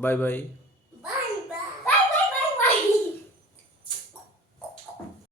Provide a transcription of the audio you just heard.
Bye bye.